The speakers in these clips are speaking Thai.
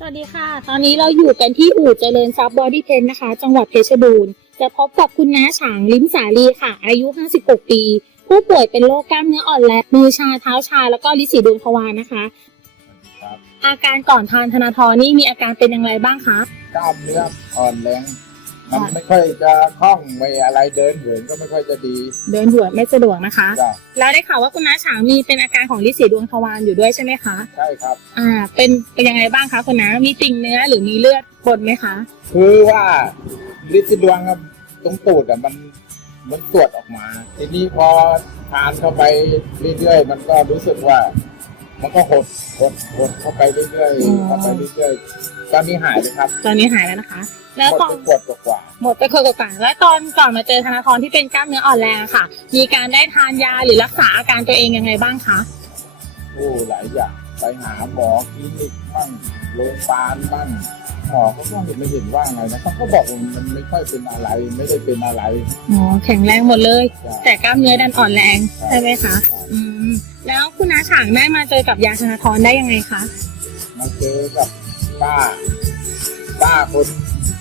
สวัสดีค่ะ ตอนนี้เราอยู่กันที่อู่เจริญทรัพย์บอดี้เพนนะคะ จังหวัดเพชรบูรณ์ จะพบกับคุณน้าฉางลิ้มสาลีค่ะ อายุ 56 ปี ผู้ป่วยเป็นโรคกล้ามเนื้ออ่อนแรงมือชาเท้าชา แล้วก็ลินสีดวงทวารนะคะครับอาการก่อนทานธนาทรนี่มีอาการเป็นอย่างไรบ้างคะ กล้ามเนื้ออ่อนแรง มันค่ะไม่ค่อยจะคล่องไม่อะไรเดินเหินก็ไม่ค่อยจะดี เดินหัวไม่สะดวกนะคะ จ้ะแล้วได้ข่าวว่าคุณน้าฉางมีเป็นอาการของลินสีดวงทวารอยู่ด้วยใช่ไหมคะใช่ครับ อ่า เป็นเป็นยังไงบ้างคะคุณน้ามีติ่งเนื้อหรือมีเลือดปนไหมคะคือว่าลิซิดวงอะตรงตูดอะมันมันตรวจออกมา ทีนี้พอทานเข้าไปเรื่อยๆ มันก็รู้สึกว่า มันก็หดหดหดเข้าไปเรื่อยอ๋อ ๆเข้าไปเรื่อยๆตอนนี้หายเลยครับตอนนี้หายแล้วนะคะ แล้วหมดตอนไปขวดกว่าหมดไปคนกว่าๆแล้วตอนก่อนมาเจอธนาธรที่เป็นกล้ามเนื้ออ่อนแรงอะค่ะ มีการได้ทานยาหรือรักษาอาการตัวเองยังไงบ้างคะ ๆโอ้หลายอย่างไปหาหมอคลินิกบ้างโรงพยาบาลบ้างหมอเขาก็ไม่เห็นว่าไงนะเขาก็บอกว่ามันไม่ค่อยเป็นอะไร ไม่ได้เป็นอะไรอ๋อ แข็งแรงหมดเลยจ้ะแต่กล้ามเนื้อดันอ่อนแรงใช่ไหมคะ อืมแล้วคุณน้า ฉางได้มาเจอกับยาธนาธรได้ยังไงคะมาเจอกับป้า ป้าคน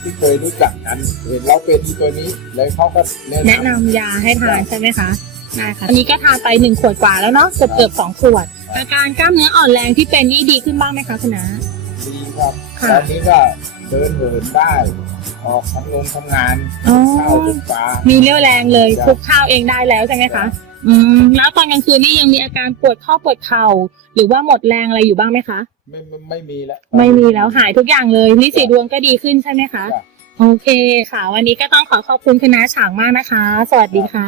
ที่เคยรู้จักกันเห็นเราเป็นที่ตัวนี้เลยเขาก็แนะแนะนนำยาให้ทานใช่ไหมคะได้ค่ะอันนี้ก็ทานไปหนึ่งขวดกว่าแล้วเนาะเกือบเกือบๆสองขวด อาการกล้ามเนื้ออ่อนแรงที่เป็นนี่ดีขึ้นบ้างไหมคะคุณน้าำดีครับ ค่ะ ตอนนี้ก็ เดินเหินได้ ออกทำงานทำงานอ๋อข้าวทุกปลามีเรี่ยวแรงเลยจ้ะคลุกข้าวเองได้แล้วใช่ไหมคะ อืม แล้วตอนกลางคืนนี่ยังมีอาการปวดข้อปวดเข่า หรือว่าหมดแรงอะไรอยู่บ้างไหมคะ ไม่ไม่ไม่มีแล้ว ไม่มีแล้วหายทุกอย่างเลยลิสีดวงก็ดีขึ้นใช่ไหมคะ จ้ะ โอเคค่ะ วันนี้ก็ต้องขอขอบคุณคุณน้าฉางมากนะคะ สวัสดีค่ะ